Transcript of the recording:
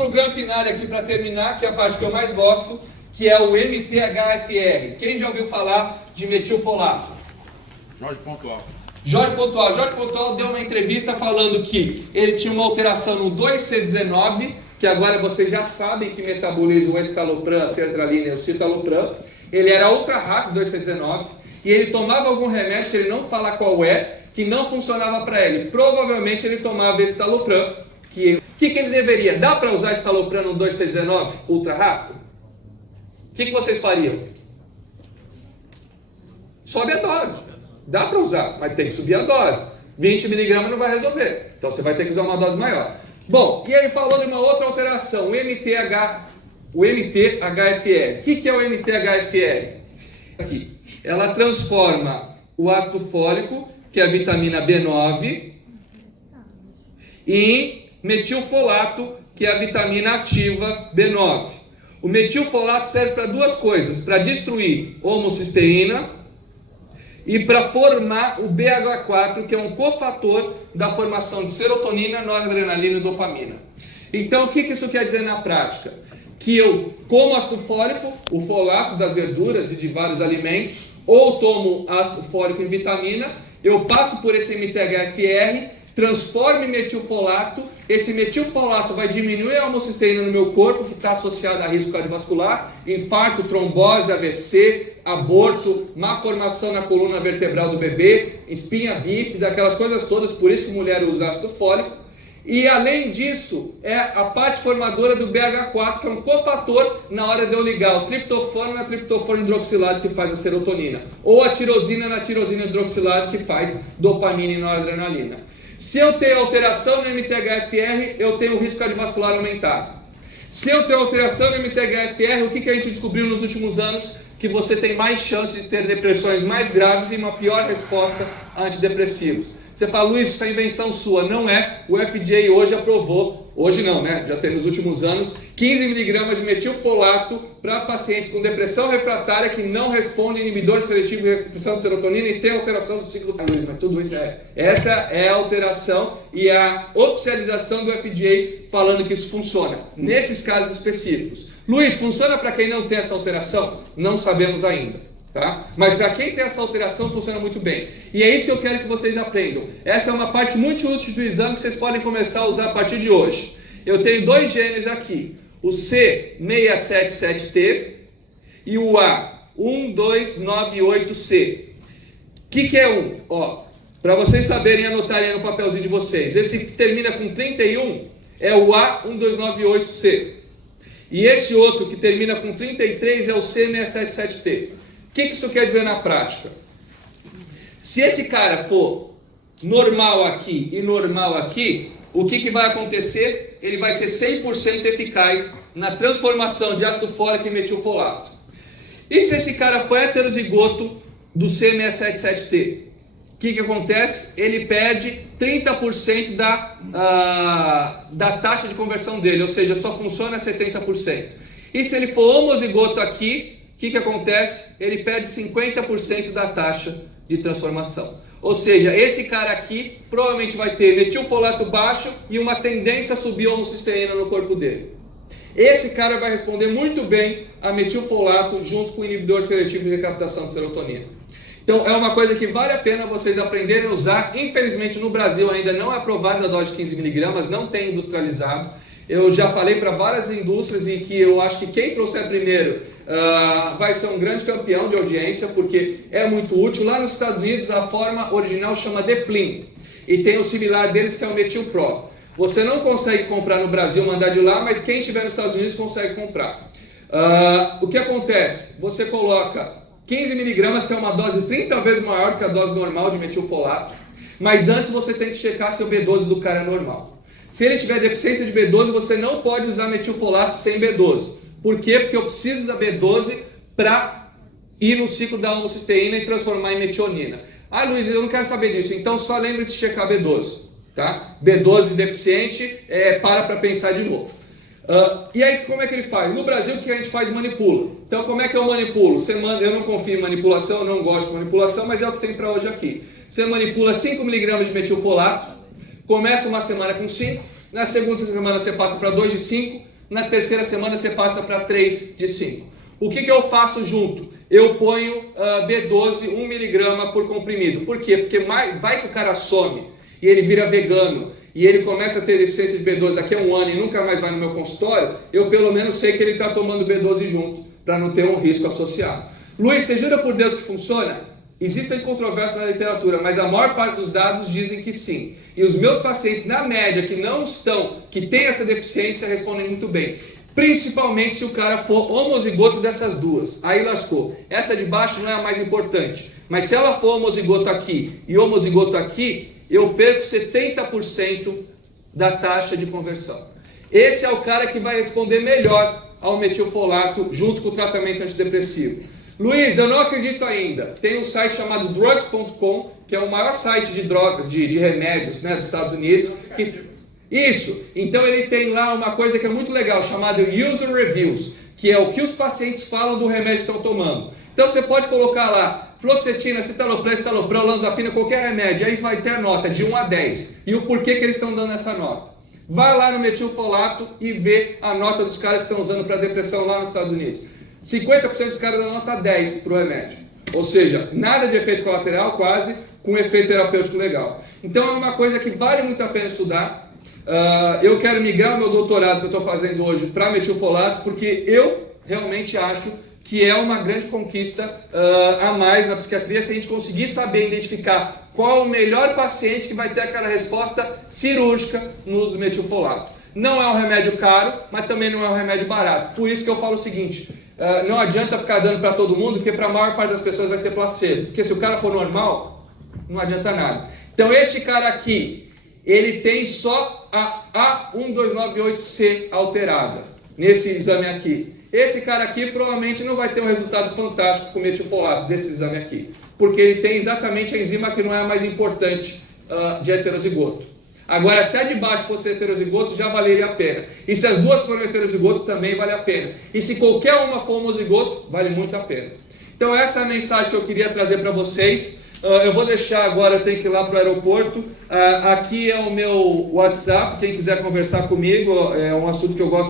para o grande final aqui para terminar, que é a parte que eu mais gosto, que é o MTHFR. Quem já ouviu falar de metilfolato? Jorge Pontual. Jorge Pontual deu uma entrevista falando que ele tinha uma alteração no 2C19, que agora vocês já sabem que metaboliza o escitalopram, a sertralina e o citalopram. Ele era ultra rápido, 2C19, e ele tomava algum remédio que ele não fala qual é, que não funcionava para ele. Provavelmente ele tomava escitalopram. O que ele deveria? Dá para usar escitalopram no 2C19 ultra rápido? O que vocês fariam? Sobe a dose. Dá para usar, mas tem que subir a dose. 20 mg não vai resolver. Então você vai ter que usar uma dose maior. Bom, e ele falou de uma outra alteração, o MTHFR. O que é o MTHFR? Aqui. Ela transforma o ácido fólico, que é a vitamina B9, em metilfolato, que é a vitamina ativa B9. O metilfolato serve para duas coisas, para destruir homocisteína e para formar o BH4, que é um cofator da formação de serotonina, noradrenalina e dopamina. Então, o que isso quer dizer na prática? Que eu como ácido fólico, o folato das verduras e de vários alimentos, ou tomo ácido fólico em vitamina, eu passo por esse MTHFR, transformo em metilfolato, esse metilfolato vai diminuir a homocisteína no meu corpo, que está associada a risco cardiovascular, infarto, trombose, AVC, aborto, má formação na coluna vertebral do bebê, espinha bífida, aquelas coisas todas, por isso que mulher usa ácido fólico. E além disso, é a parte formadora do BH4, que é um cofator na hora de eu ligar o triptofano na triptofano hidroxilase, que faz a serotonina, ou a tirosina na tirosina hidroxilase, que faz dopamina e noradrenalina. Se eu tenho alteração no MTHFR, eu tenho o risco cardiovascular aumentado. Se eu tenho alteração no MTHFR, o que a gente descobriu nos últimos anos? Que você tem mais chance de ter depressões mais graves e uma pior resposta a antidepressivos. Você fala, Luiz, isso é invenção sua. Não é. O FDA hoje aprovou, hoje não, né? Já tem nos últimos anos, 15 mg de metilfolato para pacientes com depressão refratária que não respondem inibidor seletivo de recepção de serotonina e tem alteração do ciclo. Mas tudo isso essa é a alteração e a oficialização do FDA falando que isso funciona, nesses casos específicos. Luiz, funciona para quem não tem essa alteração? Não sabemos ainda. Tá? Mas para quem tem essa alteração funciona muito bem. E é isso que eu quero que vocês aprendam. Essa é uma parte muito útil do exame que vocês podem começar a usar a partir de hoje. Eu tenho dois genes aqui, o C677T e o A1298C. O que é um? Para vocês saberem e anotarem no papelzinho de vocês, esse que termina com 31 é o A1298C. E esse outro que termina com 33 é o C677T. O que isso quer dizer na prática? Se esse cara for normal aqui e normal aqui, o que vai acontecer? Ele vai ser 100% eficaz na transformação de ácido fólico em metilfolato. E se esse cara for heterozigoto do C677T? O que acontece? Ele perde 30% da taxa de conversão dele, ou seja, só funciona 70%. E se ele for homozigoto aqui, o que acontece? Ele perde 50% da taxa de transformação. Ou seja, esse cara aqui provavelmente vai ter metilfolato baixo e uma tendência a subir a homocisteína no corpo dele. Esse cara vai responder muito bem a metilfolato junto com o inibidor seletivo de recaptação de serotonina. Então é uma coisa que vale a pena vocês aprenderem a usar. Infelizmente no Brasil ainda não é aprovada a dose de 15 mg, não tem industrializado. Eu já falei para várias indústrias e que eu acho que quem trouxer primeiro vai ser um grande campeão de audiência, porque é muito útil. Lá nos Estados Unidos a forma original chama Deplin e tem o similar deles que é o Metilpro. Você não consegue comprar no Brasil, mandar de lá, mas quem estiver nos Estados Unidos consegue comprar. O que acontece? Você coloca 15 mg, que é uma dose 30 vezes maior do que a dose normal de metilfolato, mas antes você tem que checar se o B12 do cara é normal. Se ele tiver deficiência de B12, você não pode usar metilfolato sem B12. Por quê? Porque eu preciso da B12 para ir no ciclo da homocisteína e transformar em metionina. Ah, Luiz, eu não quero saber disso. Então só lembre de checar B12. Tá? B12 deficiente, para pensar de novo. E aí como é que ele faz? No Brasil o que a gente faz? Manipula. Então como é que eu manipulo? Você manda, eu não confio em manipulação, eu não gosto de manipulação, mas é o que tem para hoje aqui. Você manipula 5 mg de metilfolato, começa uma semana com 5, na segunda semana você passa para 2 de 5, na terceira semana você passa para 3 de 5. O que eu faço junto? Eu ponho B12, 1 miligrama por comprimido. Por quê? Porque vai que o cara some e ele vira vegano e ele começa a ter deficiência de B12 daqui a um ano e nunca mais vai no meu consultório, eu pelo menos sei que ele está tomando B12 junto, para não ter um risco associado. Luiz, você jura por Deus que funciona? Existem controvérsias na literatura, mas a maior parte dos dados dizem que sim. E os meus pacientes, na média, que têm essa deficiência, respondem muito bem. Principalmente se o cara for homozigoto dessas duas. Aí lascou. Essa de baixo não é a mais importante. Mas se ela for homozigoto aqui e homozigoto aqui, eu perco 70% da taxa de conversão. Esse é o cara que vai responder melhor ao metilfolato junto com o tratamento antidepressivo. Luiz, eu não acredito ainda. Tem um site chamado drugs.com, que é o maior site de drogas, de remédios, né, dos Estados Unidos. Isso. Então ele tem lá uma coisa que é muito legal, chamada User Reviews, que é o que os pacientes falam do remédio que estão tomando. Então você pode colocar lá fluoxetina, citalopram, estalopram, olanzapina, qualquer remédio. Aí vai ter a nota de 1 a 10. E o porquê que eles estão dando essa nota. Vai lá no metilfolato e vê a nota dos caras que estão usando para depressão lá nos Estados Unidos. 50% dos caras dão nota 10 para o remédio. Ou seja, nada de efeito colateral, quase, com efeito terapêutico legal. Então é uma coisa que vale muito a pena estudar. Eu quero migrar o meu doutorado que eu estou fazendo hoje para metilfolato, porque eu realmente acho que é uma grande conquista a mais na psiquiatria se a gente conseguir saber identificar qual o melhor paciente que vai ter aquela resposta cirúrgica no uso do metilfolato. Não é um remédio caro, mas também não é um remédio barato. Por isso que eu falo o seguinte, não adianta ficar dando para todo mundo, porque para a maior parte das pessoas vai ser placebo. Porque se o cara for normal, não adianta nada. Então este cara aqui, ele tem só a A1298C alterada, nesse exame aqui. Esse cara aqui provavelmente não vai ter um resultado fantástico com o metilfolato desse exame aqui, porque ele tem exatamente a enzima que não é a mais importante de heterozigoto. Agora, se a de baixo fosse heterozigoto, já valeria a pena. E se as duas forem heterozigoto, também vale a pena. E se qualquer uma for homozigoto, vale muito a pena. Então, essa é a mensagem que eu queria trazer para vocês. Eu vou deixar agora, eu tenho que ir lá para o aeroporto. Aqui é o meu WhatsApp, quem quiser conversar comigo, é um assunto que eu gosto